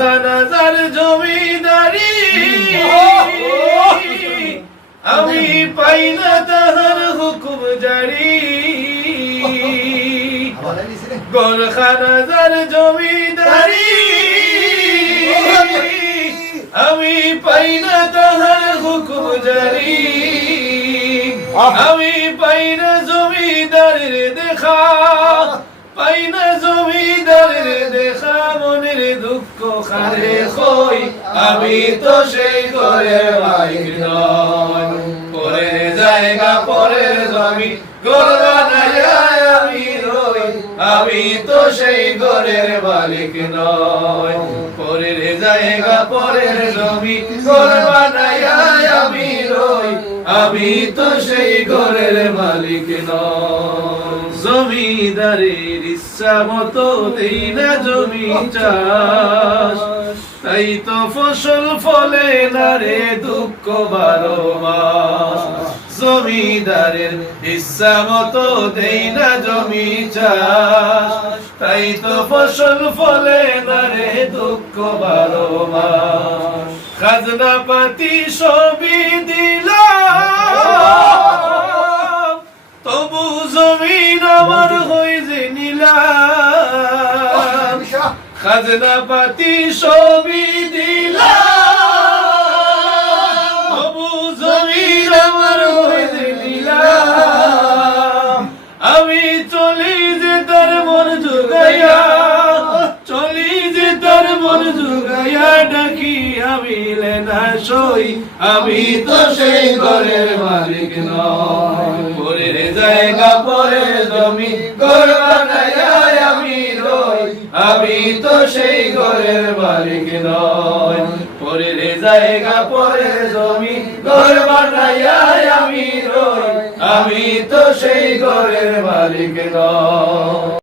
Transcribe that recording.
খানা জমিদারি। আমি পাই না তাহার হুকুম জারি। গোরখানা জমিদারি। আমি পাই না তাহার হুকুম জারি। আমি পাই না জমিদারের দেখা। পাই জমিদারের দেখা, মনের দুঃখ খারে হই আমি তো সেই ঘরে মালিক নয় পরের জায়গা, পরের জমি আমি রই। আমি তো সেই ঘরের মালিক নয় পরের জায়গা, পরের জমি গর্ব রই আমি তো সেই ঘরের মালিক নয় জমিদারের ইচ্ছা মতো দেই না জমি চাষ। তাই তো ফসল ফলে না রে দুঃখ বারো মাস। জমিদারের ইচ্ছা মতো দেই না জমি চাষ। তাই তো ফসল ফলে না রে দুঃখ বারো মাস। খাজনা পাতি সবই দিলাম তবু জমিন আমার হই যে নিলাম। খাজনা পাতি সবই দিলাম। তবু জমিন আমার হই নিলাম। আমি চলি যে তার মন জুগাইয়া, চলি যে তার মন জুগাইয়া, ডাকি আমি লেনা সই, আমি তো সেই ঘরের জায়গা পরে জমি আমি রই আমি তো সেই ঘরের মালিক নয় রে জায়গা পরে জমি ঘর বানাইয়া আমি রই আমি তো সেই ঘরের মালিক নয়